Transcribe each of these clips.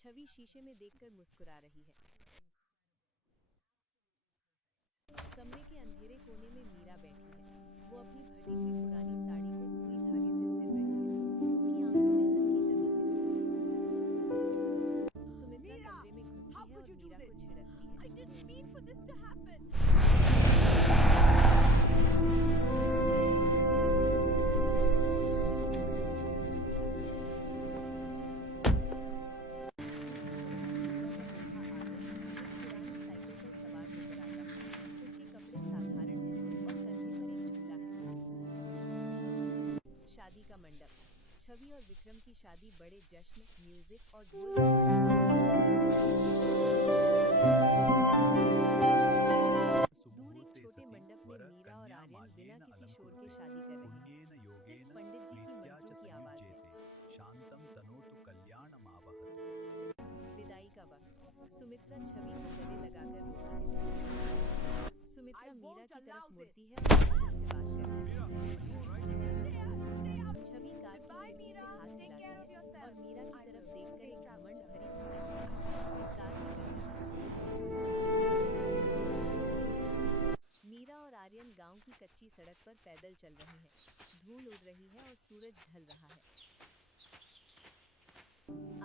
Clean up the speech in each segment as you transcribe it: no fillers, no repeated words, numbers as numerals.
छवि शीशे में देखकर मुस्कुरा रही है। कमरे के अंधेरे कोने में मीरा बैठी है। वो अपनी फटी हुई पुरानी साड़ी को सुई धागे से सिल रही है। उसकी आंखों में हल्की नमी है। सुमित्रा कमरे में घुसती है और मीरा को छिड़कती है। I didn't mean for this to happen. शादी का मंडप। छवि और विक्रम की शादी बड़े जश्न, म्यूजिक और ढोल दूर एक छोटे मंडप में मीरा और आर्यन बिना किसी शोर के शादी कर रहे हैं। सिर्फ पंडित जी की मंत्रों की आवाज है। विदाई का वक्त। सुमित्रा छवि को गले लगाकर रोती है। सुमित्रा मीरा की तरफ मुड़ती है और से बात करती है। छवि कार की खिड़की से हाथ हिलाती है और मीरा की तरफ देखकर एक घमंड भरी हंसी कार निकल जाती है। मीरा और आर्यन गांव की कच्ची सड़क पर पैदल चल रहे हैं। धूल उड़ रही है और सूरज ढल रहा है।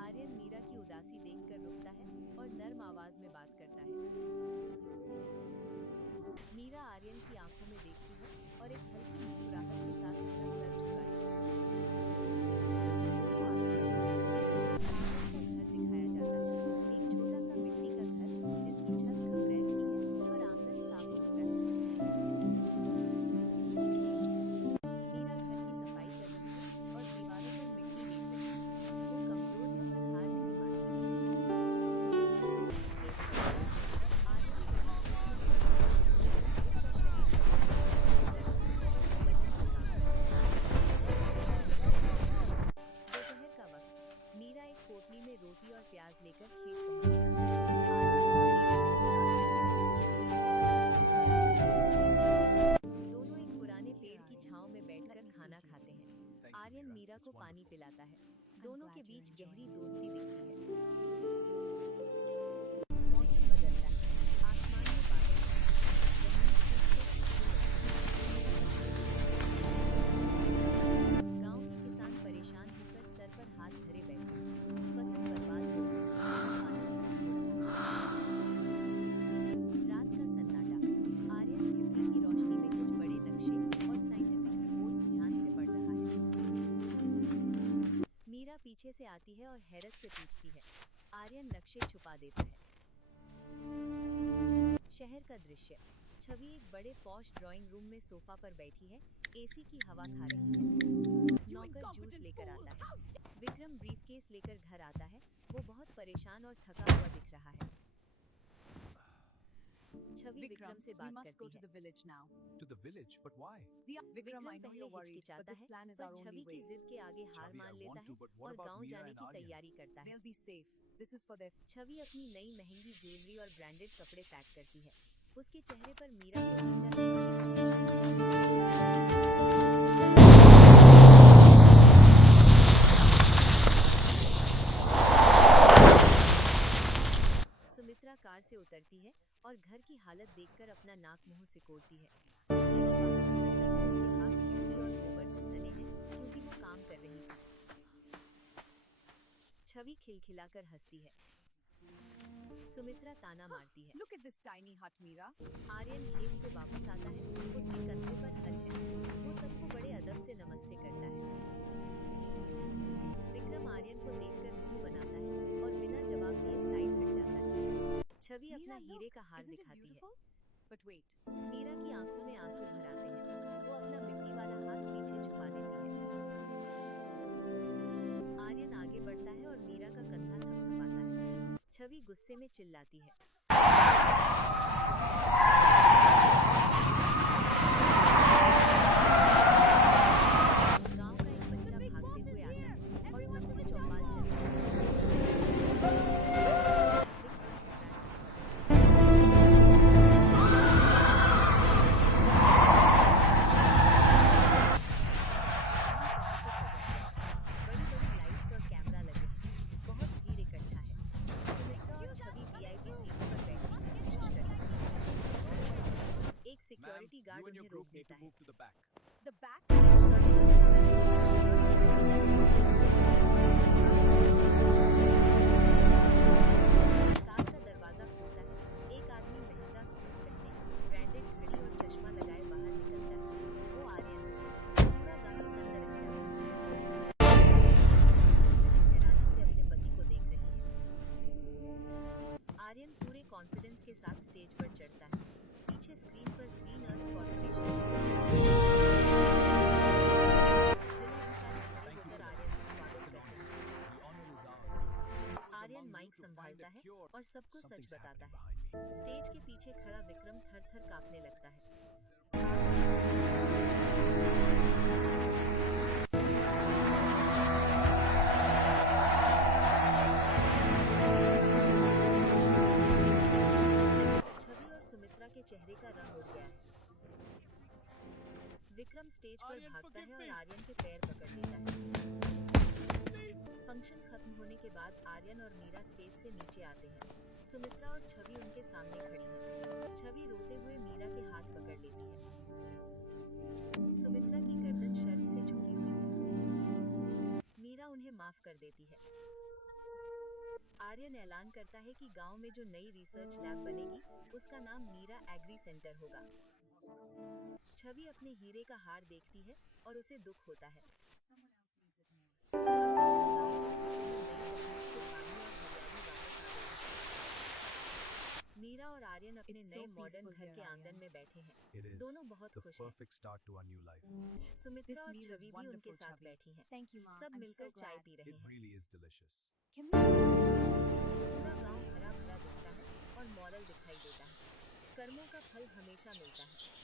आर्यन मीरा की उदासी देखकर रुकता है और नर्म आवाज में बात करता है। मीरा आर्यन की आंखों में देखती है और एक हल्की मुस्कुराहट के साथ उसका सर झुकाती है। दिखाया जाता है। एक छोटा सा मिट्टी का घर जिसकी छत खपरैल की है और आंगन साफ सुथरा है। मीरा घर की सफाई कर रही है और दीवारों पर मिट्टी देख रही है। वो कमजोर है पर हार नहीं मानती। दोपहर का वक्त। मीरा एक पोटली में रोटी और प्याज लेकर खेत पहुंचती है। दोनों एक पुराने पेड़ की छांव में बैठकर खाना खाते हैं। आर्यन मीरा को पानी पिलाता है। दोनों के बीच गहरी दोस्ती दिखती है। मौसम बदलता है। आसमान में बादल हैं। गांव के किसान परेशान होकर सर पर हाथ धरे बैठे हैं। फसल बर्बाद हो रही है। रात का सन्नाटा। आर्यन खिड़की की रोशनी में कुछ बड़े नक्शे और साइंटिफिक रिपोर्ट्स ध्यान से पढ़ रहा है। मीरा पीछे से आती है और हैरत से पूछती है। आर्यन नक्शे छुपा देता है। शहर का दृश्य। छवि एक बड़े पॉश ड्राइंग रूम में सोफा पर बैठी है। एसी की हवा खा रही है। नौकर जूस लेकर आता है। विक्रम ब्रीफकेस लेकर घर आता है। वो बहुत परेशान और थका हुआ दिख रहा है। छवि विक्रम से बात करती है। To the village, but why? Vikram पहले हिचकिचाता है, पर छवि की जिद के आगे हार मान लेता है और गांव जाने की तैयारी करता है। They'll be safe. This is for their. छवि अपनी नई महंगी ज्वेलरी और ब्रांडेड कपड़े पैक करती है। उसके चेहरे पर मीरा को नीचा सुमित्रा कार से उतरती है और घर की हालत देखकर अपना नाक मुंह सिकोड़ती है। उसके हाथ मिट्टी और गोबर से सने हैं क्योंकि वो काम कर रही थी। छवि खिलखिलाकर हंसती है। सुमित्रा ताना मारती है। Look at this tiny hut, Meera. Aryan खेत से वापस आता है। उसके कंधे पर हल है। वो सबको बड़े अदब से नमस्ते करता है। विक्रम आर्यन को देखकर मुंह बनाता है और बिना जवाब दिए साइड हट जाता है। छवि अपना हीरे का हार दिखाती है। But wait. मीरा की आंखों में आंसू भर आते हैं। वो अपना मिट्टी वाला हाथ पीछे छुपा देती है। आर्यन आगे बढ़ता है और मीरा का कंधा थपथपाता है। छवि गुस्से में चिल्लाती है। गांव का एक बच्चा भागते हुए आता है और सबको चौपाल चढ़ता है। बड़ी बड़ी लाइट्स और कैमरा लगे हैं। बहुत भीड़ इकट्ठा है। Security you guard and your उन्हें रोक group need देता to है। move to the back. The back? Car का दरवाजा खुलता है। एक आदमी महंगा सूट पहने, ब्रांडेड घड़ी और चश्मा लगाए बाहर निकलता है। वो आर्यन है। पूरा गांव सन्न रह जाता है। हैरानी से अपने पति को देख रही है। आर्यन पूरे कॉन्फिडेंस के साथ स्टेज पर चढ़ता है। पीछे स्क्रीन पर ग्रीन अर्थ कॉर्पोरेशन जिलाधिकारी खड़े होकर आर्यन का स्वागत करते हैं। The honor is ours. Those are in among mike you to find संभालता a है cure. और सबको सच Something's बताता happening है। behind me. स्टेज के पीछे खड़ा विक्रम थर-थर कांपने लगता है। छवि और सुमित्रा के चेहरे का रंग उड़ गया है। विक्रम स्टेज पर Aryan, भागता है forgive और me. आर्यन के पैर पकड़ लेता है। फंक्शन खत्म होने के बाद आर्यन और मीरा स्टेज से नीचे आते हैं। सुमित्रा और छवि उनके सामने खड़ी है। छवि रोते हुए मीरा के हाथ पकड़ लेती है। सुमित्रा की गर्दन शर्म से झुकी हुई है। मीरा उन्हें माफ कर देती है। आर्यन ऐलान करता है कि गांव में जो नई रिसर्च लैब बनेगी, उसका नाम मीरा एग्री सेंटर होगा। छवि अपने हीरे का हार देखती है और उसे दुख होता है। मीरा और आर्यन अपने It's नए so मॉडर्न peaceful घर here, के आंगन Aryan. में बैठे हैं। It is दोनों बहुत the खुश हैं। perfect start to our new life. Sumitra This और meal is छवि भी उनके wonderful, साथ Chavi. बैठी हैं। Thank you, Ma. सब I'm मिलकर so चाय glad. पी रहे It हैं। really is delicious. Can we? पूरा गांव हरा भरा दिखता है और मॉरल दिखाई देता है। कर्मों का फल हमेशा मिलता है।